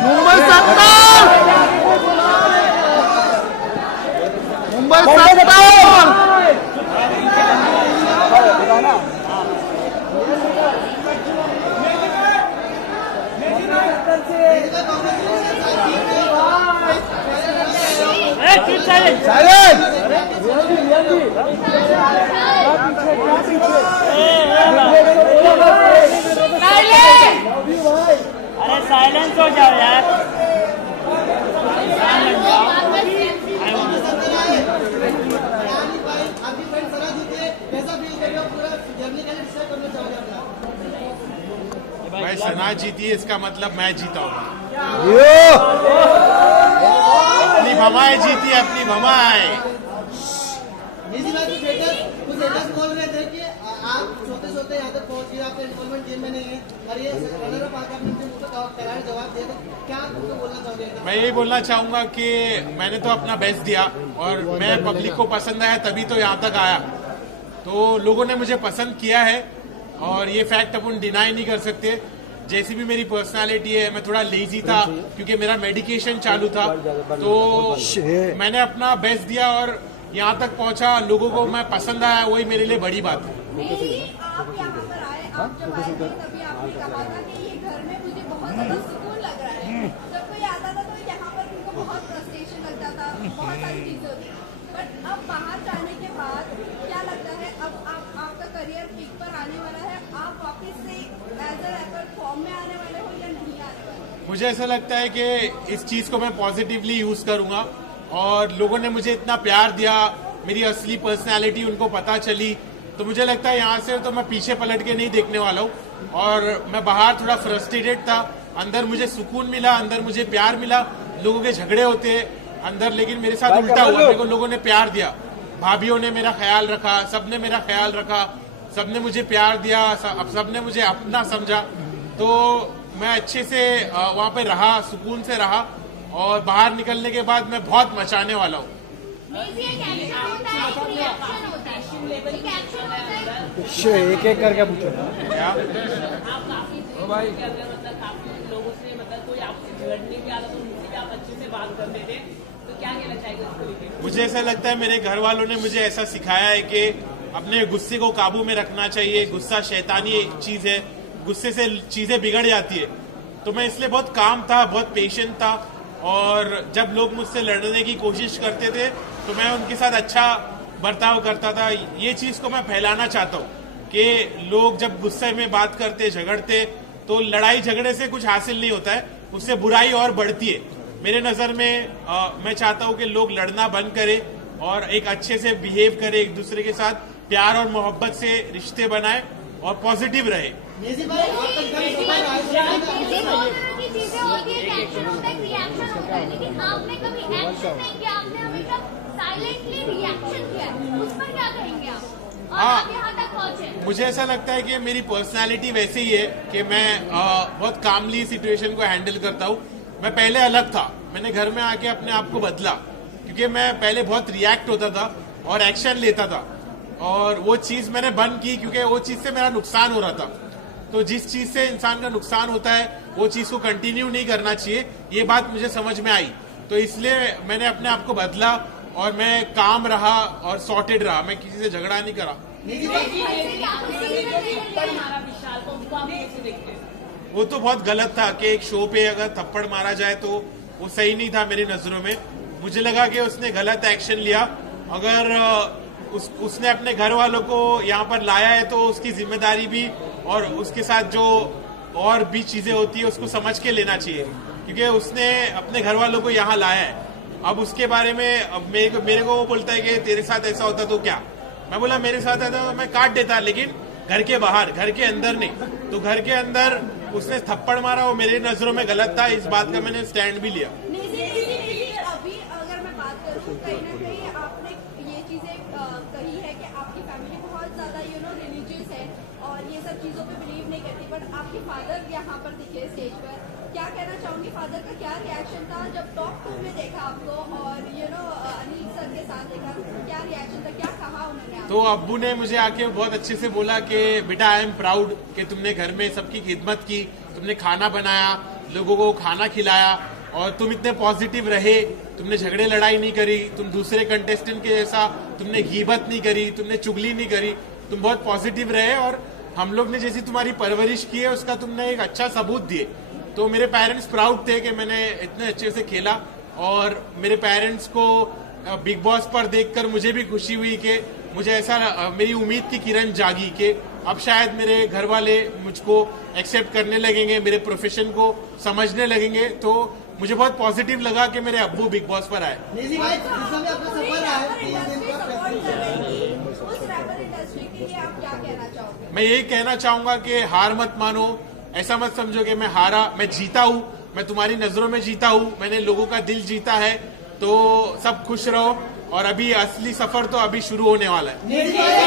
मुंबई 70 मुंबई 70 अरे साइलेंस हो जाओ यार। भाई सना जीती है इसका मतलब मैं जीता हूँ। अपनी भमाए जीती, अपनी भमाए। बोल रहे थे कि आप सोते सोते यहाँ तक पहुँच गए, आपका इन्वॉल्वमेंट गेम में नहीं है और ये रनर अप आकर आपने मुझे करार जवाब दिया, तो क्या आपको बोलना चाहोगे? मैं यही बोलना चाहूंगा कि मैंने तो अपना बेस्ट दिया और मैं पब्लिक को पसंद आया तभी तो यहाँ तक आया। तो लोगों ने मुझे पसंद किया है और ये फैक्ट अपन डिनाई नहीं कर सकते। जैसी भी मेरी पर्सनालिटी है, मैं थोड़ा लेजी था क्योंकि मेरा मेडिकेशन चालू था, तो मैंने अपना बेस्ट दिया और यहाँ तक पहुँचा। लोगों को मैं पसंद आया, वही मेरे लिए बड़ी बात है। आप यहाँ पर आए, आप जब आए थे तभी आपने कहा था कि ये घर में मुझे बहुत ज्यादा सुकून लग रहा है। जब कोई आता था तो यहाँ पर उनको बहुत फ्रस्ट्रेशन लगता था, बहुत सारी चीजें होती। बट अब बाहर जाने के बाद क्या लगता है, अब आपका करियर पीक पर आने वाला है, आप वापस से एज अ रैपर फॉर्म में आने वाले हो या नहीं आने वाले? मुझे ऐसा लगता है कि इस चीज को मैं पॉजिटिवली यूज करूंगा और लोगों ने मुझे इतना प्यार दिया, मेरी असली पर्सनालिटी उनको पता चली, तो मुझे लगता है यहाँ से तो मैं पीछे पलट के नहीं देखने वाला हूँ। और मैं बाहर थोड़ा फ्रस्ट्रेटेड था, अंदर मुझे सुकून मिला, अंदर मुझे प्यार मिला। लोगों के झगड़े होते अंदर, लेकिन मेरे साथ उल्टा हुआ, मेरे को लोगों ने प्यार दिया। भाभीियों ने मेरा ख्याल रखा, सबने मेरा ख्याल रखा, सबने मुझे प्यार दिया, सबने मुझे अपना समझा। तो मैं अच्छे से वहाँ पे रहा, सुकून से रहा और बाहर निकलने के बाद मैं बहुत मचाने वाला हूँ। एक एक करके पूछो क्या भाई लोगों से मतलब कोई आपसे झगड़ने की आदत उनसे आप अच्छे से बात करते थे, तो क्या कहना चाहिए उसको लेकर? मुझे ऐसा लगता है मेरे घर वालों ने मुझे ऐसा सिखाया है कि अपने गुस्से को काबू में रखना चाहिए। गुस्सा शैतानी चीज है, गुस्से से चीजें बिगड़ जाती है। तो मैं इसलिए बहुत काम था, बहुत पेशेंट था और जब लोग मुझसे लड़ने की कोशिश करते थे तो मैं उनके साथ अच्छा बर्ताव करता था। ये चीज को मैं फैलाना चाहता हूँ कि लोग जब गुस्से में बात करते, झगड़ते, तो लड़ाई झगड़े से कुछ हासिल नहीं होता है, उससे बुराई और बढ़ती है। मेरे नजर में मैं चाहता हूँ कि लोग लड़ना बंद करें और एक अच्छे से बिहेव करें, एक दूसरे के साथ प्यार और मोहब्बत से रिश्ते बनाए और पॉजिटिव रहे। लेकिन आपने कभी एक्शन नहीं किया, आपने हमेशा साइलेंटली रिएक्शन किया है, उस पर क्या कहेंगे आप? और आप यहाँ तक पहुँचे। मुझे ऐसा लगता है कि मेरी पर्सनालिटी वैसे ही है कि मैं बहुत कामली सिचुएशन को हैंडल करता हूँ। मैं पहले अलग था, मैंने घर में आके अपने आप को बदला क्योंकि मैं पहले बहुत रिएक्ट होता था और एक्शन लेता था और वो चीज मैंने बंद की क्योंकि वो चीज से मेरा नुकसान हो रहा था। तो जिस चीज से इंसान का नुकसान होता है वो चीज को कंटिन्यू नहीं करना चाहिए, ये बात मुझे समझ में आई। तो इसलिए मैंने अपने आप को बदला और मैं काम रहा और सॉर्टेड रहा, मैं किसी से झगड़ा नहीं करा। वो तो बहुत गलत था कि एक शो पे अगर थप्पड़ मारा जाए तो वो सही नहीं था मेरी नजरों में। मुझे लगा कि उसने गलत एक्शन लिया। अगर उसने अपने घर वालों को यहाँ पर लाया है तो उसकी जिम्मेदारी भी और उसके साथ जो और भी चीजें होती है उसको समझ के लेना चाहिए क्योंकि उसने अपने घर वालों को यहाँ लाया है। अब उसके बारे में अब मेरे को वो बोलता है कि तेरे साथ ऐसा होता तो क्या? मैं बोला मेरे साथ ऐसा तो मैं काट देता, लेकिन घर के बाहर, घर के अंदर नहीं। तो घर के अंदर उसने थप्पड़ मारा, वो मेरी नजरों में गलत था। इस बात का मैंने स्टैंड भी लिया। अभी अगर मैं बात करूँ, कहीं ना कहीं आपने ये चीजें कही है कि आपकी फैमिली बहुत ज्यादा रिलीजियस है और ये सब चीजों पे बिलीव नहीं करती, बट आपके फादर यहाँ पर दिखे स्टेज पर क्या कहना चाहूंगी, फादर का क्या रिएक्शन था जब टॉप 2 में देखा आपको और अनिल सर के साथ देखा, क्या रिएक्शन था, क्या कहा उन्होंने आपको? तो अब्बू ने मुझे आके बहुत अच्छे से बोला कि बेटा आई एम प्राउड कि तुमने घर में सबकी खिदमत की, तुमने खाना बनाया, लोगों को खाना खिलाया और तुम इतने पॉजिटिव रहे, तुमने झगड़े लड़ाई नहीं करी, तुम दूसरे कंटेस्टेंट के जैसा तुमने गीबत नहीं करी, तुमने चुगली नहीं करी, तुम बहुत पॉजिटिव रहे और हम लोग ने जैसी तुम्हारी परवरिश की है उसका तुमने एक अच्छा सबूत दिए। तो मेरे पेरेंट्स प्राउड थे कि मैंने इतने अच्छे से खेला और मेरे पेरेंट्स को बिग बॉस पर देखकर मुझे भी खुशी हुई कि मुझे ऐसा मेरी उम्मीद की किरण जागी कि अब शायद मेरे घर वाले मुझको एक्सेप्ट करने लगेंगे, मेरे प्रोफेशन को समझने लगेंगे। तो मुझे बहुत पॉजिटिव लगा कि मेरे अब्बू बिग बॉस पर आए। निधि भाई, जिस समय आपका सफर रहा है 30 दिन का सपोर्ट कर रही थी, उस रैपर इंडस्ट्री के लिए आप क्या कहना चाहोगे? मैं यही कहना चाहूंगा कि हार मत मानो, ऐसा मत समझो कि मैं हारा, मैं जीता हूँ, मैं तुम्हारी नजरों में जीता हूँ, मैंने लोगों का दिल जीता है। तो सब खुश रहो और अभी असली सफर तो अभी शुरू होने वाला है। निधि भाई,